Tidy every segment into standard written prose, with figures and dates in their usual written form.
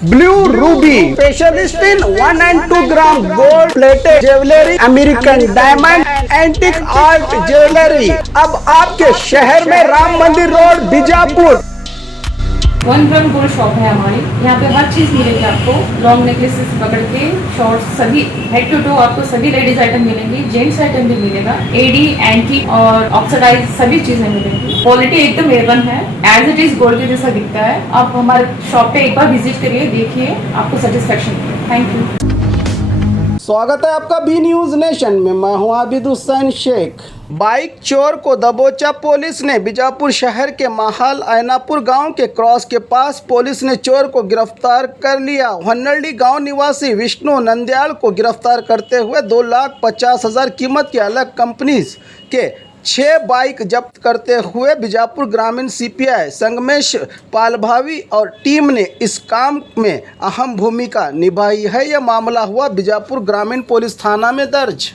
Blue Ruby specialist in 1 and 2 gram gold plated jewellery, American diamond, antique art jewellery अब आपके शहर में राम मंदिर road Bijapur. 1 gram gold shop है हमारी। यहाँ पे हर चीज़ मिलेगी आपको, लॉन्ग नेकलेसेस पकड़ के शॉर्ट्स, सभी हेड टू टो आपको सभी लेडीज आइटम मिलेंगी, जेंट्स आइटम भी मिलेगा, एडी एंटीक और ऑक्सीडाइज सभी चीजें मिलेंगी। क्वालिटी एकदम A1 है, एज इट इज गोल्ड के जैसा दिखता है। आप हमारे शॉप पे एक बार विजिट करिए, देखिए, आपको सेटिस्फेक्शन मिलेगा। Thank you. स्वागत है आपका बी न्यूज नेशन में। मैं हूं आबिद हुसैन शेख। बाइक चोर को दबोचा पुलिस ने। बीजापुर शहर के माहल ऐनापुर गांव के क्रॉस के पास पुलिस ने चोर को गिरफ्तार कर लिया। हन्नरडी गांव निवासी विष्णु नंदयाल को गिरफ्तार करते हुए 2,50,000 कीमत के अलग कंपनी के 6 बाइक जब्त करते हुए बीजापुर ग्रामीण सीपीआई संगमेश पालभावी और टीम ने इस काम में अहम भूमिका निभाई है। यह मामला हुआ बीजापुर ग्रामीण पुलिस थाना में दर्ज।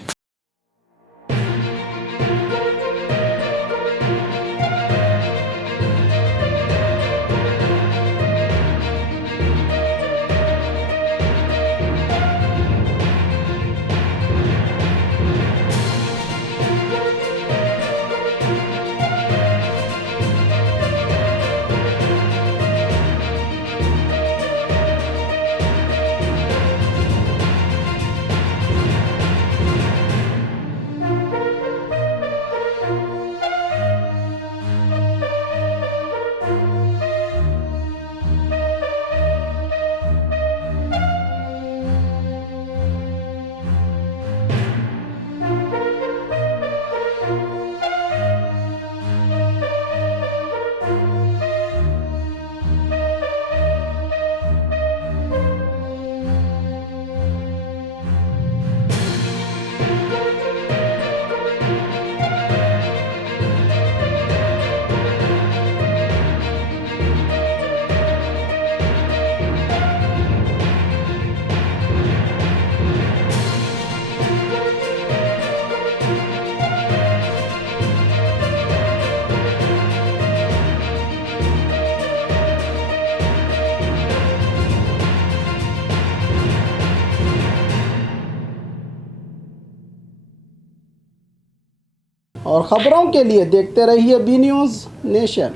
और खबरों के लिए देखते रहिए बी न्यूज नेशन।